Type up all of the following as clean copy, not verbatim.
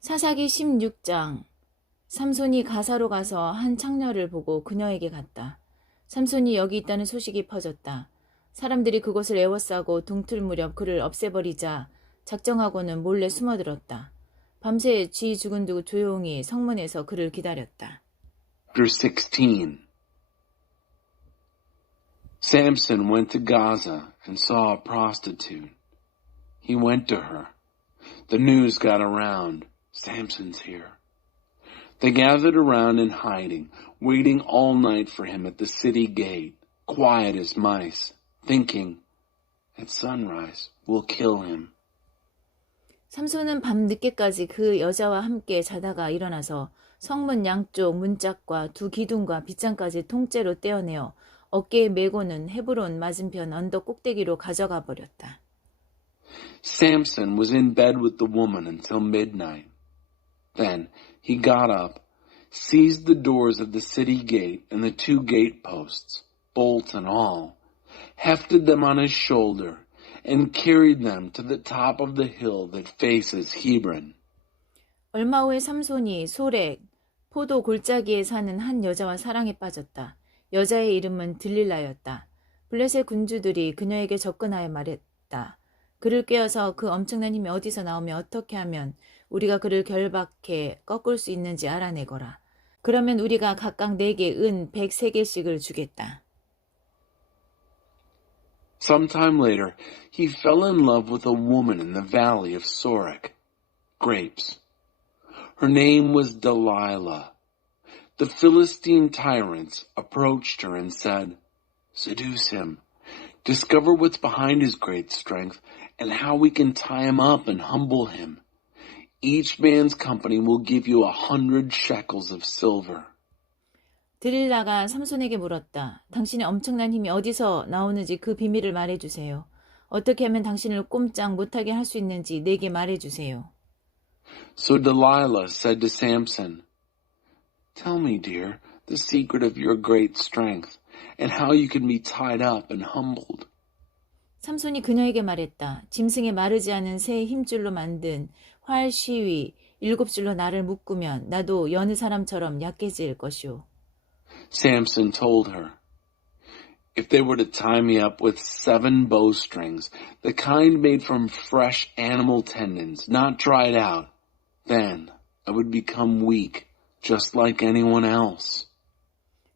사사기 16장. 삼손이 가사로 가서 한 창녀를 보고 그녀에게 갔다. 삼손이 여기 있다는 소식이 퍼졌다. 사람들이 그곳을 에워싸고 동틀 무렵 그를 없애버리자 작정하고는 몰래 숨어들었다. 밤새 쥐 죽은 두 조용히 성문에서 그를 기다렸다. Chapter 16 Samson went to Gaza and saw a prostitute. He went to her. The news got around. Samson's here. They gathered around in hiding, waiting all night for him at the city gate, quiet as mice, thinking, at sunrise, we'll kill him. 삼손은 밤 늦게까지 그 여자와 함께 자다가 일어나서 성문 양쪽 문짝과 두 기둥과 빗장까지 통째로 떼어내어 어깨에 메고는 헤브론 맞은편 언덕 꼭대기로 가져가 버렸다. Samson was in bed with the woman until midnight. Then he got up, seized the doors of the city gate and the two gateposts, bolt and all, hefted them on his shoulder, and carried them to the top of the hill that faces Hebron. 얼마 후에 삼손이 소렉, 포도 골짜기에 사는 한 여자와 사랑에 빠졌다. 여자의 이름은 들릴라였다. 블레셋 군주들이 그녀에게 접근하여 말했다. 그를 꿰어서 그 엄청난 힘이 어디서 나오며 어떻게 하면 우리가 그를 결박해 꺾을 수 있는지 알아내거라. 그러면 우리가 각각 네게 은 103개씩을 주겠다. Sometime later, he fell in love with a woman in the valley of Sorek, grapes. Her name was Delilah. The Philistine tyrants approached her and said, "Seduce him. Discover what's behind his great strength and how we can tie him up and humble him. Each man's company will give you 100 shekels of silver." 드릴라가 삼손에게 물었다. 당신의 엄청난 힘이 어디서 나오는지 그 비밀을 말해주세요. 어떻게 하면 당신을 꼼짝 못하게 할 수 있는지 내게 말해주세요. So Delilah said to Samson, "Tell me, dear, the secret of your great strength and how you can be tied up and humbled." 삼손이 그녀에게 말했다. 짐승의 마르지 않은 새의 힘줄로 만든 활 시위 7줄로 나를 묶으면 나도 여느 사람처럼 약해질 것이오. Samson told her, "If they were to tie me up with 7 bowstrings, the kind made from fresh animal tendons, not dried out, then I would become weak, just like anyone else."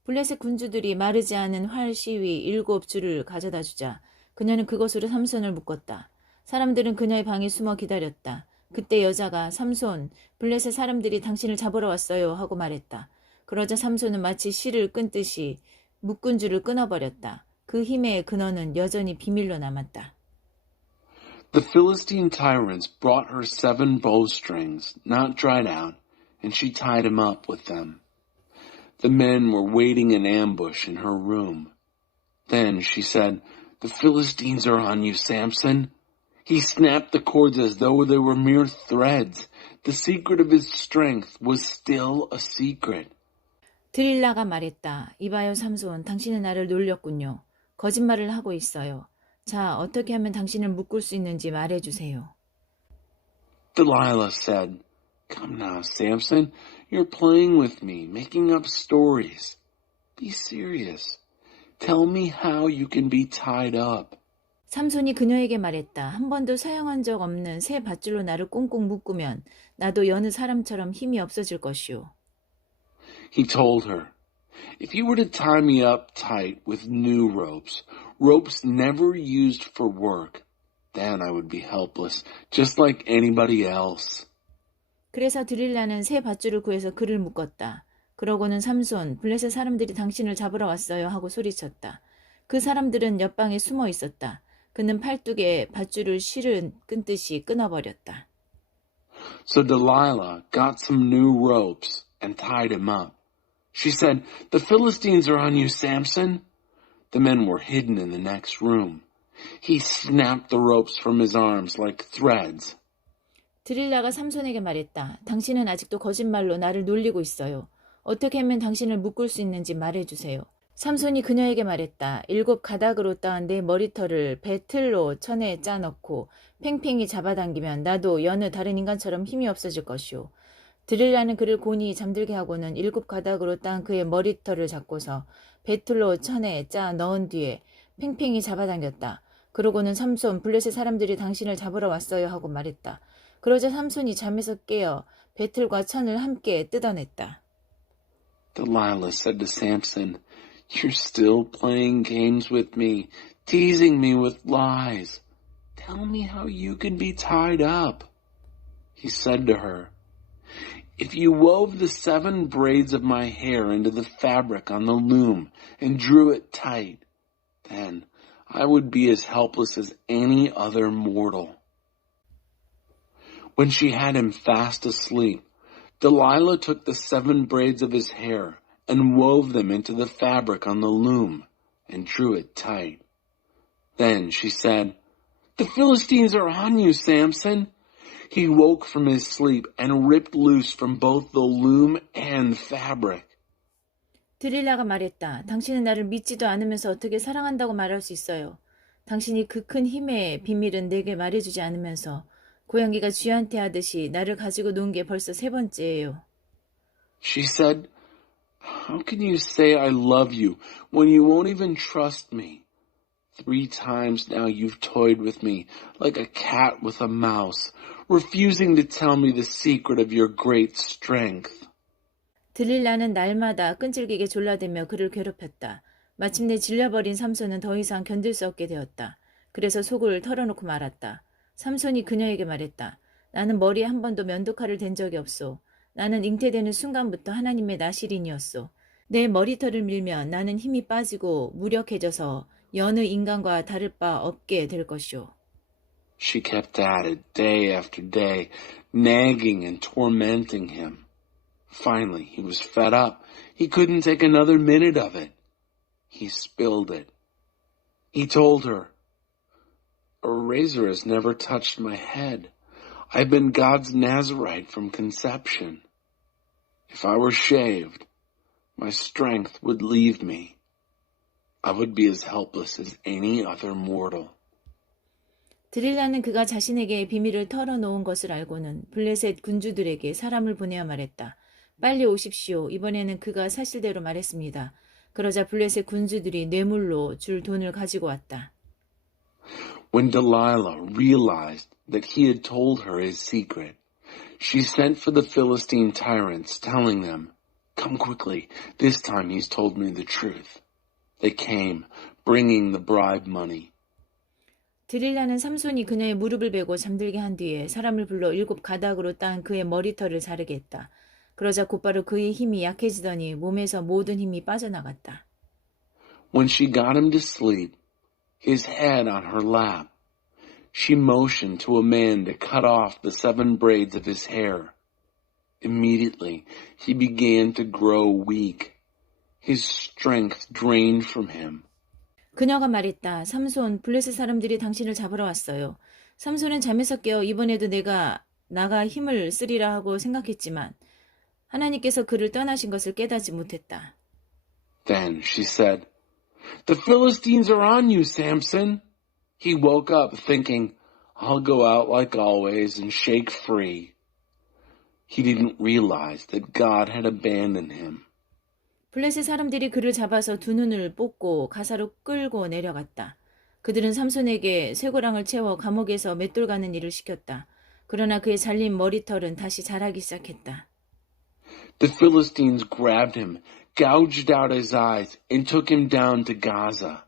블레셋 군주들이 마르지 않은 활 시위 7줄을 가져다 주자 그녀는 그것으로 삼손을 묶었다. 사람들은 그녀의 방에 숨어 기다렸다. 그때 여자가 삼손, 블레셋 사람들이 당신을 잡으러 왔어요 하고 말했다. 그러자 삼손은 마치 실을 끊듯이 묶은 줄을 끊어버렸다. 그 힘의 근원은 여전히 비밀로 남았다. The Philistine tyrants brought her 7 bowstrings, not dried out, and she tied him up with them. The men were waiting in ambush in her room. Then she said, "The Philistines are on you, Samson." He snapped the cords as though they were mere threads. The secret of his strength was still a secret. 드릴라가 말했다. 이봐요 삼손, 당신은 나를 놀렸군요. 거짓말을 하고 있어요. 자, 어떻게 하면 당신을 묶을 수 있는지 말해주세요. Delilah said, "Come now, Samson, you're playing with me, making up stories. Be serious. Tell me how you can be tied up." 삼손이 그녀에게 말했다. 한 번도 사용한 적 없는 새 밧줄로 나를 꽁꽁 묶으면 나도 여느 사람처럼 힘이 없어질 것이오. He told her, "If you were to tie me up tight with new ropes, ropes never used for work, then I would be helpless, just like anybody else." 그래서 드릴라는 새 밧줄을 구해서 그를 묶었다. 그러고는 삼손, 블레셋 사람들이 당신을 잡으러 왔어요 하고 소리쳤다. 그 사람들은 옆방에 숨어 있었다. 그는 팔뚝에 밧줄을 실은 끊듯이 끊어버렸다. So Delilah got some new ropes and tied him up. She said, "The Philistines are on you, Samson." The men were hidden in the next room. He snapped the ropes from his arms like threads. 드릴라가 삼손에게 말했다. 당신은 아직도 거짓말로 나를 놀리고 있어요. 어떻게 하면 당신을 묶을 수 있는지 말해주세요. 삼손이 그녀에게 말했다. 7 가닥으로 딴 내 머리털을 배틀로 천에 짜넣고 팽팽히 잡아당기면 나도 여느 다른 인간처럼 힘이 없어질 것이오. 드릴라는 그를 곤히 잠들게 하고는 7 가닥으로 딴 그의 머리털을 잡고서 배틀로 천에 짜 넣은 뒤에 팽팽히 잡아당겼다. 그러고는 삼손, 블레셋 사람들이 당신을 잡으러 왔어요 하고 말했다. 그러자 삼손이 잠에서 깨어 배틀과 천을 함께 뜯어냈다. Delilah said to Samson, "You're still playing games with me, teasing me with lies. Tell me how you can be tied up." He said to her, "If you wove the 7 braids of my hair into the fabric on the loom and drew it tight, then I would be as helpless as any other mortal." When she had him fast asleep, Delilah took the 7 braids of his hair and wove them into the fabric on the loom and drew it tight. Then she said, "The Philistines are on you, Samson." He woke from his sleep and ripped loose from both the loom and fabric. 드릴라가 말했다. 당신은 나를 믿지도 않으면서 어떻게 사랑한다고 말할 수 있어요. 당신이 그 큰 힘의 비밀은 내게 말해주지 않으면서 고양이가 쥐한테 하듯이 나를 가지고 논 게 벌써 3번째예요. She said, "How can you say I love you when you won't even trust me? 3 times now you've toyed with me like a cat with a mouse, refusing to tell me the secret of your great strength." 드릴라는 날마다 끈질기게 졸라대며 그를 괴롭혔다. 마침내 질려버린 삼손은 더 이상 견딜 수 없게 되었다. 그래서 속을 털어놓고 말았다. 삼손이 그녀에게 말했다. 나는 머리에 한 번도 면도칼을 댄 적이 없소. 나는 잉태되는 순간부터 하나님의 나실인이었소. 내 머리털을 밀면 나는 힘이 빠지고 무력해져서 여느 인간과 다를 바 없게 될 것이오. She kept at it day after day, nagging and tormenting him. Finally, he was fed up. He couldn't take another minute of it. He spilled it. He told her, "A razor has never touched my head. I've been God's Nazarite from conception. If I were shaved, my strength would leave me. I would be as helpless as any other mortal." 드릴라는 그가 자신에게 비밀을 털어놓은 것을 알고는 블레셋 군주들에게 사람을 보내어 말했다. 빨리 오십시오. 이번에는 그가 사실대로 말했습니다. 그러자 블레셋 군주들이 뇌물로 줄 돈을 가지고 왔다. When Delilah realized that he had told her his secret, she sent for the Philistine tyrants, telling them, "Come quickly, this time he's told me the truth." They came, bringing the bribe money. 드릴라는 삼손이 그녀의 무릎을 베고 잠들게 한 뒤에 사람을 불러 7 가닥으로 딴 그의 머리털을 자르게 했다. 그러자 곧바로 그의 힘이 약해지더니 몸에서 모든 힘이 빠져나갔다. When she got him to sleep, his head on her lap, she motioned to a man to cut off the 7 braids of his hair. Immediately, he began to grow weak. His strength drained from him. 그녀가 말했다. 삼손, 블레셋 사람들이 당신을 잡으러 왔어요. 삼손은 잠에서 깨어 이번에도 내가 나가 힘을 쓰리라 하고 생각했지만 하나님께서 그를 떠나신 것을 깨닫지 못했다. Then she said, "The Philistines are on you, Samson." He woke up thinking, "I'll go out like always and shake free." He didn't realize that God had abandoned him. 블레셋 사람들이 그를 잡아서 2 눈을 뽑고 가사로 끌고 내려갔다. 그들은 삼손에게 쇠고랑을 채워 감옥에서 맷돌 가는 일을 시켰다. 그러나 그의 잘린 머리털은 다시 자라기 시작했다. The Philistines grabbed him, gouged out his eyes, and took him down to Gaza.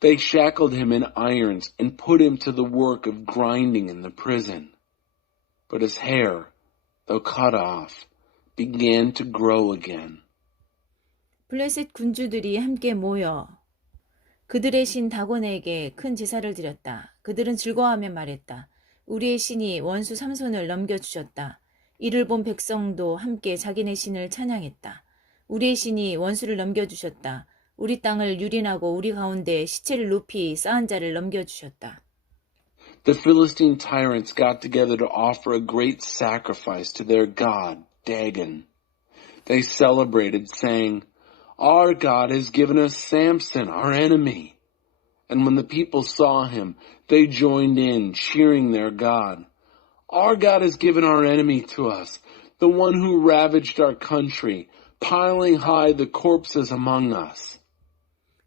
They shackled him in irons and put him to the work of grinding in the prison. But his hair, though cut off, began to grow again. 블레셋 군주들이 함께 모여 그들의 신 다곤에게 큰 제사를 드렸다. 그들은 즐거워하며 말했다. 우리의 신이 원수 삼손을 넘겨주셨다. 이를 본 백성도 함께 자기네 신을 찬양했다. 우리의 신이 원수를 넘겨주셨다. 우리 땅을 유린하고 우리 가운데 시체를 높이 쌓은 자를 넘겨주셨다. The Philistine tyrants got together to offer a great sacrifice to their god, Dagon. They celebrated, saying, Our God has given us Samson, our enemy. And when the people saw him, they joined in, cheering their God. Our God has given our enemy to us, the one who ravaged our country, piling high the corpses among us.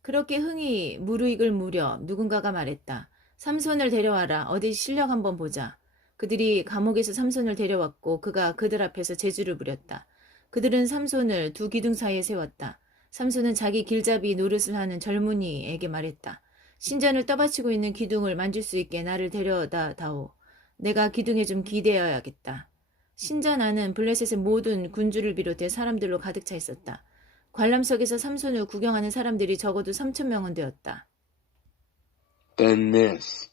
그렇게 흥이 무르익을 무렵 누군가가 말했다. 삼손을 데려와라. 어디 실력 한번 보자. 그들이 감옥에서 삼손을 데려왔고 그가 그들 앞에서 제주를 부렸다. 그들은 삼손을 두 기둥 사이에 세웠다. 삼손은 자기 길잡이 노릇을 하는 젊은이에게 말했다. 신전을 떠받치고 있는 기둥을 만질 수 있게 나를 데려다 다오. 내가 기둥에 좀 기대어야겠다. 신전 안은 블레셋의 모든 군주를 비롯해 사람들로 가득 차 있었다. 관람석에서 삼손을 구경하는 사람들이 적어도 3,000명은 되었다. Then this.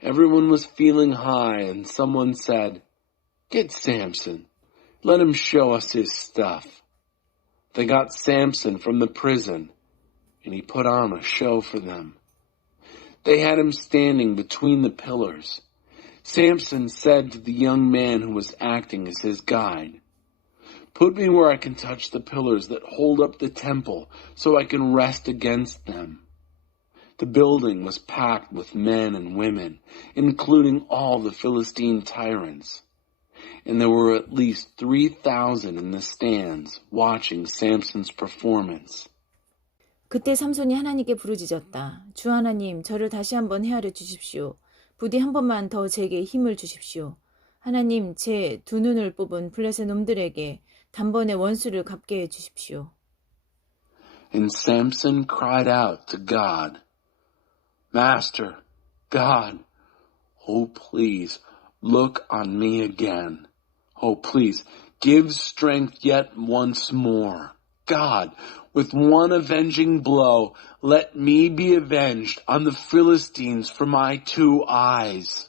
Everyone was feeling high and someone said, Get Samson. Let him show us his stuff. They got Samson from the prison and he put on a show for them. They had him standing between the pillars. Samson said to the young man who was acting as his guide, Put me where I can touch the pillars that hold up the temple so I can rest against them. The building was packed with men and women, including all the Philistine tyrants. And there were at least 3,000 in the stands watching Samson's performance. 그때 삼손이 하나님께 부르짖었다. 주 하나님, 저를 다시 한번 헤아려 주십시오. 부디 한 번만 더 제게 힘을 주십시오. 하나님, 제 두 눈을 뽑은 블레셋 놈들에게 단번에 원수를 갚게 해 주십시오. And Samson cried out to God, Master, God, oh please, look on me again. Oh please, give strength yet once more. God, with one avenging blow, let me be avenged on the Philistines for my 2 eyes.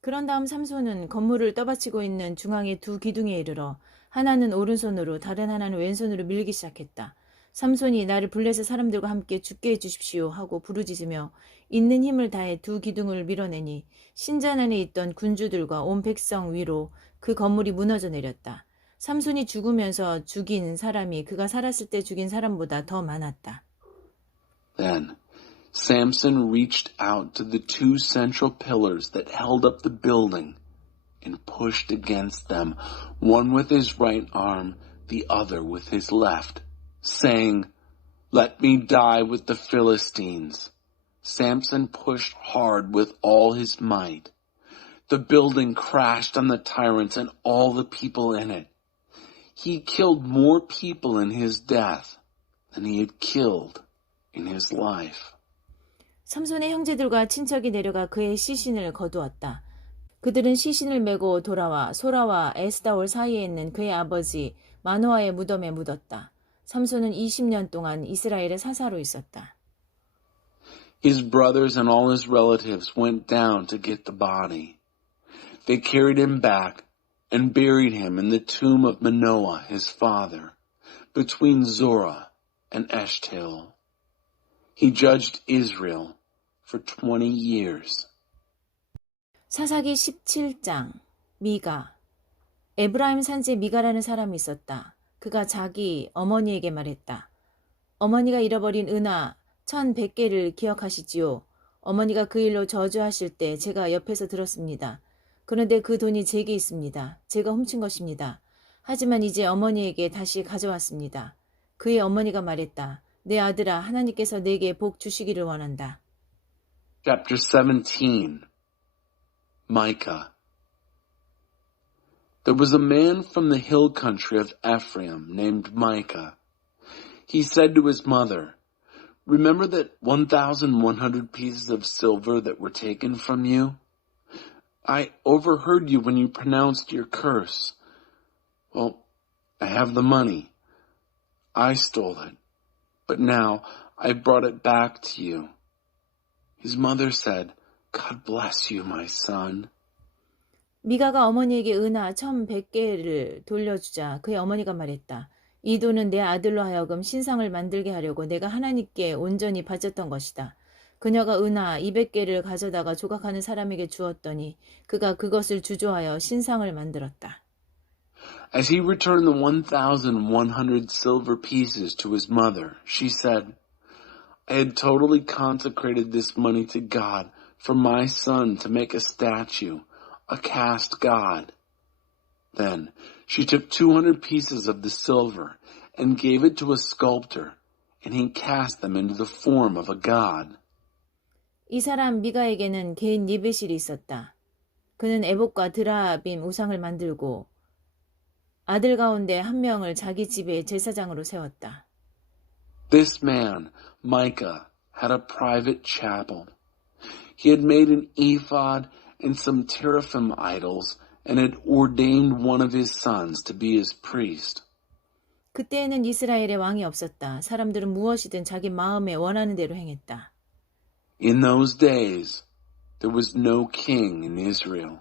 그런 다음 삼손은 건물을 떠받치고 있는 중앙의 두 기둥에 이르러 하나는 오른손으로 다른 하나는 왼손으로 밀기 시작했다. 삼손이 나를 블레셋 사람들과 함께 죽게 해주십시오 하고 부르짖으며 있는 힘을 다해 두 기둥을 밀어내니 신전 안에 있던 군주들과 온 백성 위로 그 건물이 무너져 내렸다. 삼손이 죽으면서 죽인 사람이 그가 살았을 때 죽인 사람보다 더 많았다. Then Samson reached out to the 2 central pillars that held up the building and pushed against them, one with his right arm, the other with his left, saying, Let me die with the Philistines. Samson pushed hard with all his might. The building crashed on the tyrants and all the people in it. He killed more people in his death than he had killed in his life. 삼손의 형제들과 친척이 내려가 그의 시신을 거두었다. 그들은 시신을 메고 돌아와 소라와 에스다올 사이에 있는 그의 아버지 마노아의 무덤에 묻었다. 삼손은 20년 동안 이스라엘의 사사로 있었다. His brothers and all his relatives went down to get the body. They carried him back and buried him in the tomb of Manoah, his father, between Zorah and Eshtaol. He judged Israel for 20 years. 사사기 17장 미가 에브라임 산지에 미가라는 사람이 있었다. 그가 자기 어머니에게 말했다. 어머니가 잃어버린 은하 1,100개를 기억하시지요. 어머니가 그 일로 저주하실 때 제가 옆에서 들었습니다. 그런데 그 돈이 제게 있습니다. 제가 훔친 것입니다. 하지만 이제 어머니에게 다시 가져왔습니다. 그의 어머니가 말했다. 내 아들아, 하나님께서 내게 복 주시기를 원한다. Chapter 17. Micah. There was a man from the hill country of Ephraim named Micah. He said to his mother, Remember that 1,100 pieces of silver that were taken from you? I overheard you when you pronounced your curse. Well, I have the money. I stole it, but now I brought it back to you. His mother said, God bless you, my son. 미가가 어머니에게 은하 1,100개를 돌려주자 그의 어머니가 말했다. 이 돈은 내 아들로 하여금 신상을 만들게 하려고 내가 하나님께 온전히 바쳤던 것이다. 그녀가 은하 200개를 가져다가 조각하는 사람에게 주었더니 그가 그것을 주조하여 신상을 만들었다. As he returned the 1,100 silver pieces to his mother, she said, I had totally consecrated this money to God for my son to make a statue, a cast god. Then she took 200 pieces of the silver and gave it to a sculptor, and he cast them into the form of a god. 이 사람 미가에게는 개인 예배실이 있었다. 그는 에봇과 드라빔 우상을 만들고 아들 가운데 한 명을 자기 집의 제사장으로 세웠다. This man, Micah, had a private chapel. He had made an ephod and some teraphim idols and had ordained one of his sons to be his priest. 그때에는 이스라엘에 왕이 없었다. 사람들은 무엇이든 자기 마음에 원하는 대로 행했다. In those days, there was no king in Israel.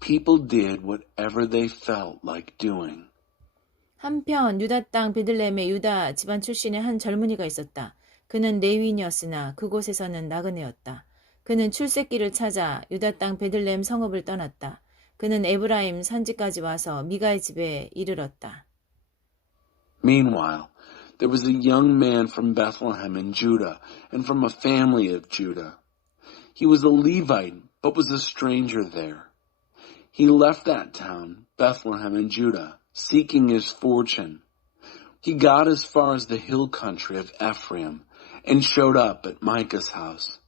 People did whatever they felt like doing. 한편 유다 땅 베들레헴의 유다 집안 출신의 한 젊은이가 있었다. 그는 레위인이었으나 그곳에서는 나그네였다. 그는 출세길을 찾아 유다 땅 베들레헴 성읍을 떠났다. 그는 에브라임 산지까지 와서 미가의 집에 이르렀다. Meanwhile, there was a young man from Bethlehem in Judah and from a family of Judah. He was a Levite, but was a stranger there. He left that town, Bethlehem in Judah, seeking his fortune. He got as far as the hill country of Ephraim and showed up at Micah's house.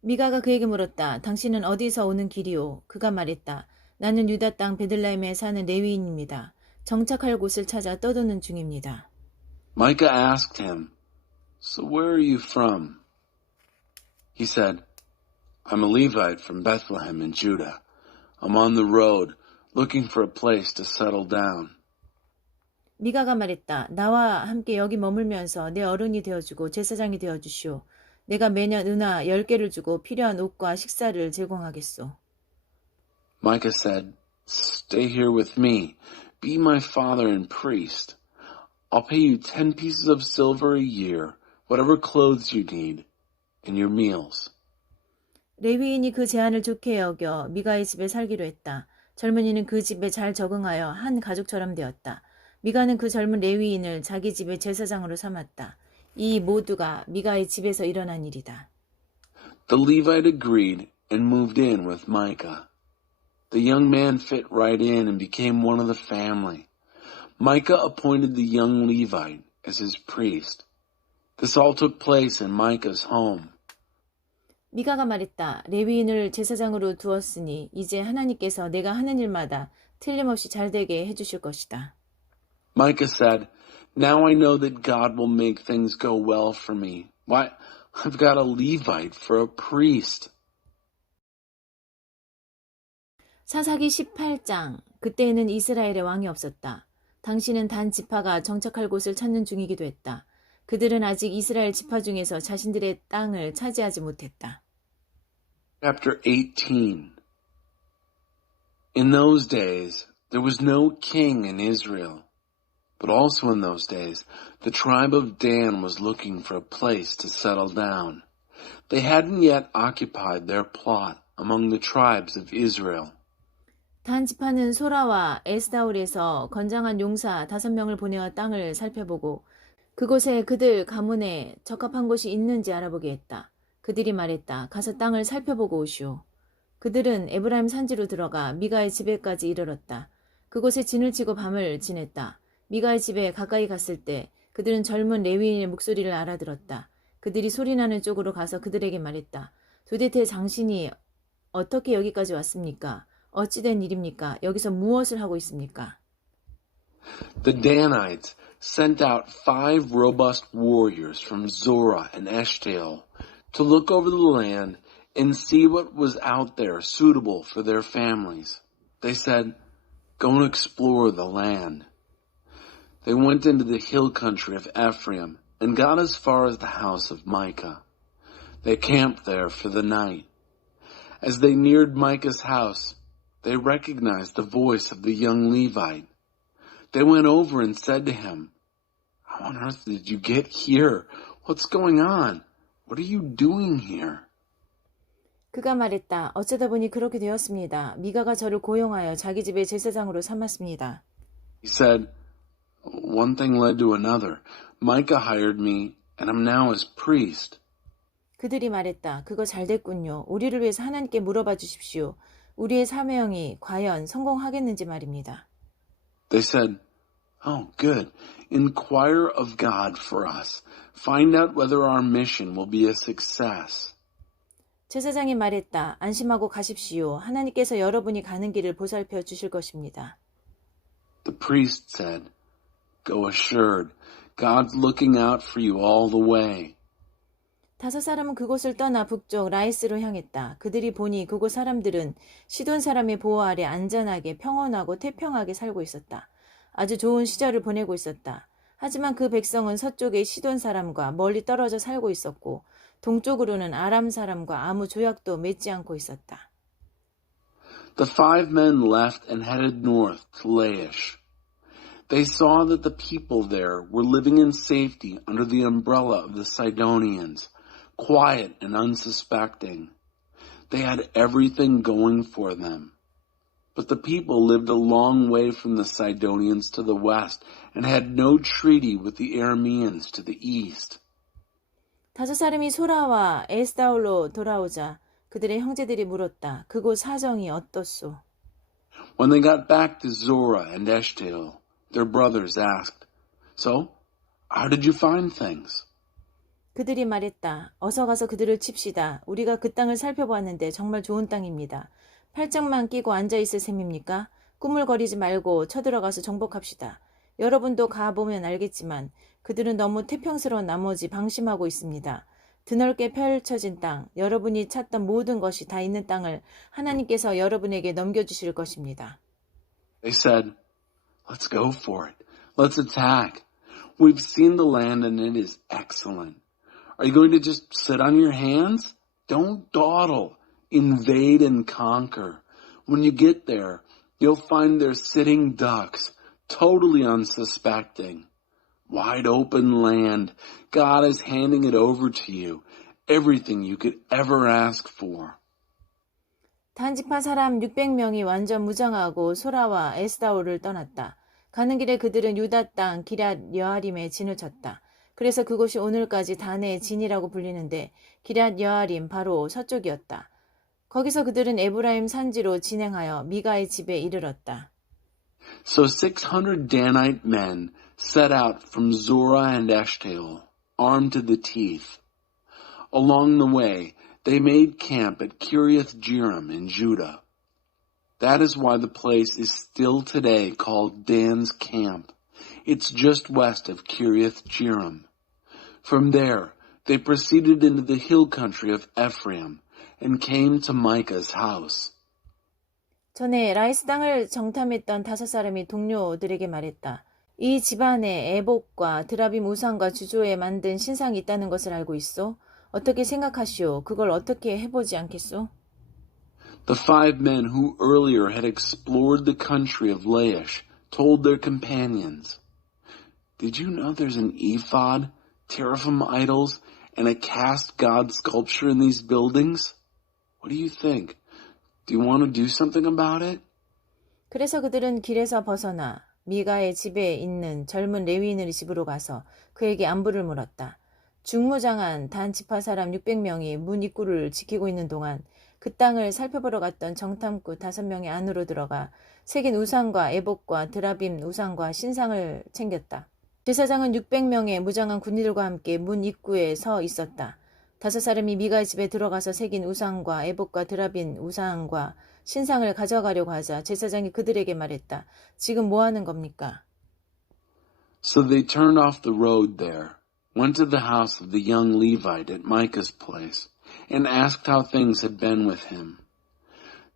미가가 그에게 물었다. 당신은 어디서 오는 길이오? 그가 말했다. 나는 유다 땅 베들레헴에 사는 레위인입니다. 정착할 곳을 찾아 떠도는 중입니다. Micah asked him, So where are you from? He said, I'm a Levite from Bethlehem in Judah. I'm on the road, looking for a place to settle down. 미가가 말했다. 나와 함께 여기 머물면서 내 어른이 되어주고 제사장이 되어주시오. 내가 매년 은하 10개를 주고 필요한 옷과 식사를 제공하겠소. Micah said, Stay here with me. Be my father and priest. I'll pay you 10 pieces of silver a year, whatever clothes you need, and your meals. 레위인이 그 제안을 좋게 여겨 미가의 집에 살기로 했다. 젊은이는 그 집에 잘 적응하여 한 가족처럼 되었다. 미가는 그 젊은 레위인을 자기 집의 제사장으로 삼았다. 이 모두가 미가의 집에서 일어난 일이다. The Levite agreed and moved in with Micah. The young man fit right in and became one of the family. Micah appointed the young Levite as his priest. This all took place in Micah's home. 미가가 말했다. 레위인을 제사장으로 두었으니 이제 하나님께서 내가 하는 일마다 틀림없이 잘되게 해주실 것이다. Micah said, Now I know that God will make things go well for me. Why, I've got a Levite for a priest. 사사기 18장. 그때에는 이스라엘에 왕이 없었다. 당신은 단 지파가 정착할 곳을 찾는 중이기도 했다. 그들은 아직 이스라엘 지파 중에서 자신들의 땅을 차지하지 못했다. Chapter 18. In those days, there was no king in Israel. But also in those days, the tribe of Dan was looking for a place to settle down. They hadn't yet occupied their plot among the tribes of Israel. 단 지파는 소라와 에스다올에서 건장한 용사 5명을 보내어 땅을 살펴보고 그곳에 그들 가문에 적합한 곳이 있는지 알아보게 했다. 그들이 말했다. 가서 땅을 살펴보고 오시오. 그들은 에브라임 산지로 들어가 미가의 집에까지 이르렀다. 그곳에 진을 치고 밤을 지냈다. 미가의 집에 가까이 갔을 때 그들은 젊은 레위인의 목소리를 알아들었다. 그들이 소리나는 쪽으로 가서 그들에게 말했다. 도대체 당신이 어떻게 여기까지 왔습니까? 어찌된 일입니까? 여기서 무엇을 하고 있습니까? The Danites sent out 5 robust warriors from Zorah and Eshtaol to look over the land and see what was out there suitable for their families. They said, Go and explore the land. They went into the hill country of Ephraim and got as far as the house of Micah. They camped there for the night. As they neared Micah's house, they recognized the voice of the young Levite. They went over and said to him, How on earth did you get here? What's going on? What are you doing here? 그가 말했다. 어쩌다 보니 그렇게 되었습니다. 미가가 저를 고용하여 자기 집의 제사장으로 삼았습니다. He said, one thing led to another. Micah hired me, and I'm now his priest. 그들이 말했다. 그거 잘 됐군요. 우리를 위해서 하나님께 물어봐 주십시오. 우리의 사명이 과연 성공하겠는지 말입니다. They said, oh, good. Inquire of God for us. Find out whether our mission will be a success. 제사장이 말했다. 안심하고 가십시오. 하나님께서 여러분이 가는 길을 보살펴 주실 것입니다. The priest said, go assured. God's looking out for you all the way. 5 그곳을 떠나 북쪽 라이스로 향했다. 그들이 보니 그곳 사람들은 시돈 사람의 보호 아래 안전하게 평온하고 태평하게 살고 있었다. 아주 좋은 시절을 보내고 있었다. 하지만 그 백성은 서쪽의 시돈 사람과 멀리 떨어져 살고 있었고 동쪽으로는 아람 사람과 아무 조약도 맺지 않고 있었다. The 5 men left and headed north to Laish. They saw that the people there were living in safety under the umbrella of the Sidonians, quiet and unsuspecting. They had everything going for them. But the people lived a long way from the Sidonians to the west and had no treaty with the Arameans to the east. 5 소라와 에스다올로 돌아오자 그들의 형제들이 물었다. 그곳 사정이 어떻소? When they got back to Zorah and Eshtaol, their brothers asked, so, how did you find things? 그들이 말했다. 어서 가서 그들을 칩시다. 우리가 그 땅을 살펴보았는데 정말 좋은 땅입니다. 팔짱만 끼고 앉아있을 셈입니까? 꾸물거리지 말고 쳐들어가서 정복합시다. 여러분도 가보면 알겠지만 그들은 너무 태평스러운 나머지 방심하고 있습니다. 드넓게 펼쳐진 땅, 여러분이 찾던 모든 것이 다 있는 땅을 하나님께서 여러분에게 넘겨주실 것입니다. They said, let's go for it. Let's attack. We've seen the land and it is excellent. Are you going to just sit on your hands? Don't dawdle. Invade and conquer. When you get there, you'll find they're sitting ducks, totally unsuspecting. Wide open land. God is handing it over to you. Everything you could ever ask for. 단지파 사람 600명이 완전 무장하고 소라와 에스다올을 떠났다. 가는 길에 그들은 유다 땅 기럇 여아림에 진을 쳤다. 그래서 그곳이 오늘까지 단의 진이라고 불리는데 기럇 여아림 바로 서쪽이었다. 거기서 그들은 에브라임 산지로 진행하여 미가의 집에 이르렀다. So 600 Danite men set out from Zorah and Eshtaol, armed to the teeth. Along the way, they made camp at Kiriath Jearim in Judah. That is why the place is still today called Dan's Camp. It's just west of Kiriath Jearim. From there, they proceeded into the hill country of Ephraim and came to Micah's house. 전에 라이스 땅을 정탐했던 5 동료들에게 말했다. 이 집안에 에복과 드라빔 우상과 주조에 만든 신상이 있다는 것을 알고 있소? 어떻게 생각하시오? 그걸 어떻게 해보지 않겠소? The 5 men who earlier had explored the country of Laish told their companions, did you know there's an ephod, teraphim idols, and a cast god sculpture in these buildings? What do you think? Do you want to do something about it? 그래서 그들은 길에서 벗어나 미가의 집에 있는 젊은 레위인의 집으로 가서 그에게 안부를 물었다. 중무장한 단지파 사람 600명이 문 입구를 지키고 있는 동안 그 땅을 살펴보러 갔던 정탐꾼 5명이 안으로 들어가 새긴 우상과 에복과 드라빔 우상과 신상을 챙겼다. 제사장은 600명의 무장한 군인들과 함께 문 입구에 서 있었다. 5사람이 미가의 집에 들어가서 새긴 우상과 에복과 드라빔 우상과 신상을 가져가려고 하자 제사장이 그들에게 말했다. 지금 뭐 하는 겁니까? So they turned off the road there, went to the house of the young Levite at Micah's place, and asked how things had been with him.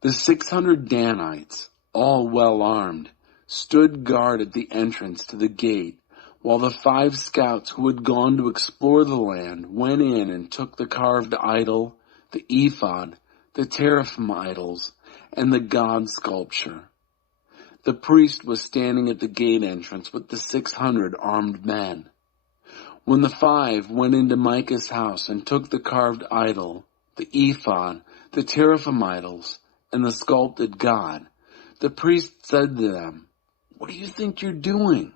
The 600 Danites, all well armed, stood guard at the entrance to the gate, while the 5 scouts who had gone to explore the land went in and took the carved idol, the ephod, the teraphim idols, and the god sculpture. The priest was standing at the gate entrance with the 600 armed men. When the 5 went into Micah's house and took the carved idol, the ephod, the teraphim idols, and the sculpted god, the priest said to them, "What do you think you're doing?"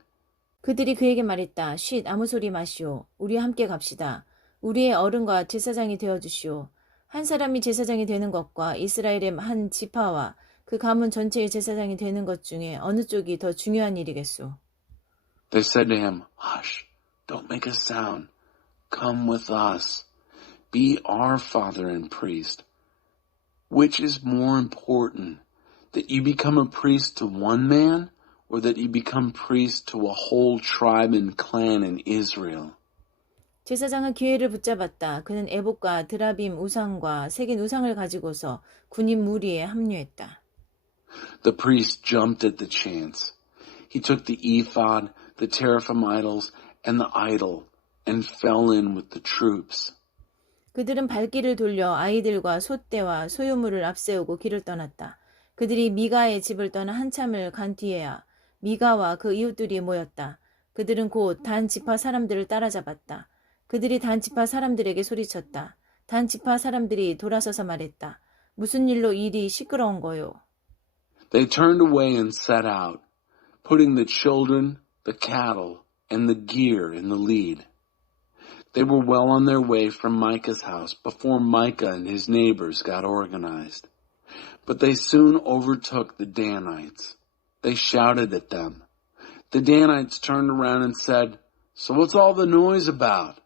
그들이 그에게 말했다. 쉿, 아무 소리 마시오. 우리 함께 갑시다. 우리의 어른과 제사장이 되어주시오. 한 사람이 제사장이 되는 것과 이스라엘의 한 지파와 그 가문 전체의 제사장이 되는 것 중에 어느 쪽이 더 중요한 일이겠소? They said to him, "Hush, don't make a sound. Come with us. Be our father and priest. Which is more important, that you become a priest to one man, or that you become priest to a whole tribe and clan in Israel?" 제사장은 기회를 붙잡았다. 그는 에봇과 드라빔 우상과 새긴 우상을 가지고서 군인 무리에 합류했다. The priest jumped at the chance. He took the ephod, the teraphim idols, and the idol, and fell in with the troops. 그들은 발길을 돌려 아이들과 솥대와 소유물을 앞세우고 길을 떠났다. 그들이 미가의 집을 떠나 한참을 간 뒤에야 미가와 그 이웃들이 모였다. 그들은 곧 단 지파 사람들을 따라잡았다. 그들이 단 지파 사람들에게 소리쳤다. 단 지파 사람들이 돌아서서 말했다. 무슨 일로 일이 시끄러운 거요? They turned away and set out, putting the children, the cattle, and the gear in the lead. They were well on their way from Micah's house before Micah and his neighbors got organized. But they soon overtook the Danites. They shouted at them. The Danites turned around and said, "So what's all the noise about?"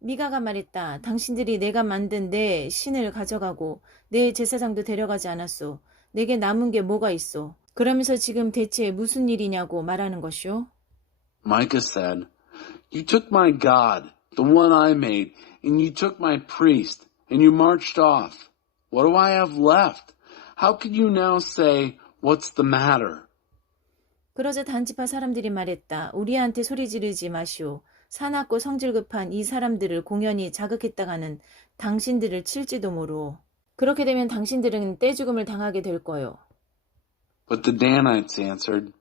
미가가 말했다. 당신들이 내가 만든 내 신을 가져가고 내 제사장도 데려가지 않았소. 내게 남은 게 뭐가 있소? 그러면서 지금 대체 무슨 일이냐고 말하는 것이오? Micah said, "You took my God, the one I made, and you took my priest, and you marched off. What do I have left? How can you now say, 'What's the matter?'" 그러자 단지파 사람들이 말했다. 우리한테 소리 지르지 마시오. 사납고 성질 급한 이 사람들을 공연히 자극했다가는 당신들을 칠지도 모르오. 그렇게 되면 당신들은 떼죽음을 당하게 될 거요. But the Danites answered,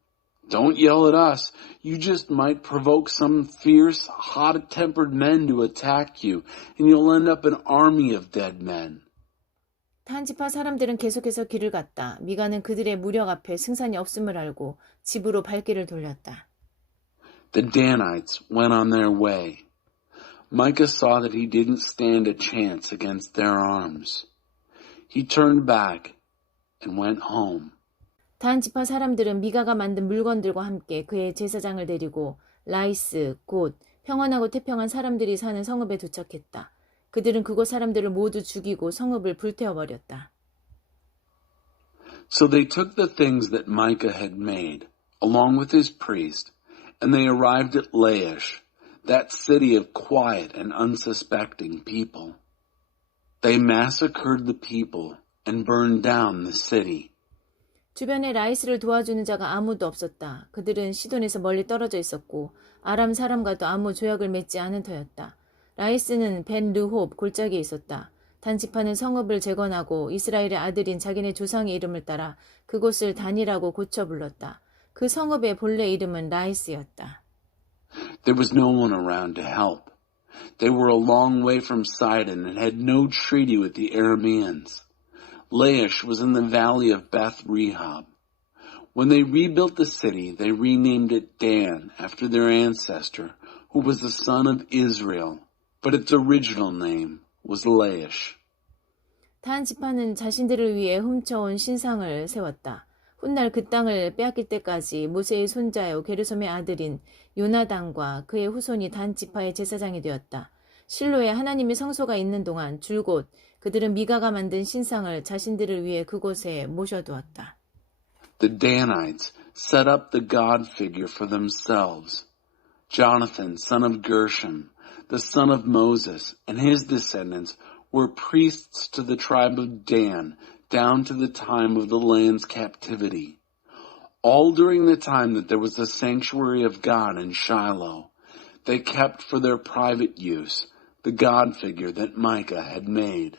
"Don't yell at us. You just might provoke some fierce, hot-tempered men to attack you, and you'll end up an army of dead men." 단지파 사람들은 계속해서 길을 갔다. 미가는 그들의 무력 앞에 승산이 없음을 알고 집으로 발길을 돌렸다. The Danites went on their way. Micah saw that he didn't stand a chance against their arms. He turned back and went home. 단지파 사람들은 미가가 만든 물건들과 함께 그의 제사장을 데리고 라이스, 곧 평안하고 태평한 사람들이 사는 성읍에 도착했다. 그들은 그곳 사람들을 모두 죽이고 성읍을 불태워버렸다. So they took the things that Micah had made, along with his priest, and they arrived at Laish, that city of quiet and unsuspecting people. They massacred the people and burned down the city. 주변에 라이스를 도와주는 자가 아무도 없었다. 그들은 시돈에서 멀리 떨어져 있었고 아람 사람과도 아무 조약을 맺지 않은 터였다. 라이스는 벤 르홉 골짜기에 있었다. 단지파는 성읍을 재건하고 이스라엘의 아들인 자기네 조상의 이름을 따라 그곳을 단이라고 고쳐 불렀다. 그 성읍의 본래 이름은 라이스였다. There was no one around to help. They were a long way from Sidon and had no treaty with the Arameans. Laish was in the valley of Beth Rehob. When they rebuilt the city, they renamed it Dan after their ancestor, who was the son of Israel, but its original name was Laish. 단 지파는 자신들을 위해 훔쳐온 신상을 세웠다. 훗날 그 땅을 빼앗길 때까지 모세의 손자요 게르솜의 아들인 요나단과 그의 후손이 단 지파의 제사장이 되었다. 실로에 하나님의 성소가 있는 동안 줄곧 그들은 미가가 만든 신상을 자신들을 위해 그곳에 모셔두었다. The Danites set up the God figure for themselves. Jonathan, son of Gershom, the son of Moses, and his descendants were priests to the tribe of Dan down to the time of the land's captivity. All during the time that there was the sanctuary of God in Shiloh, they kept for their private use the God figure that Micah had made.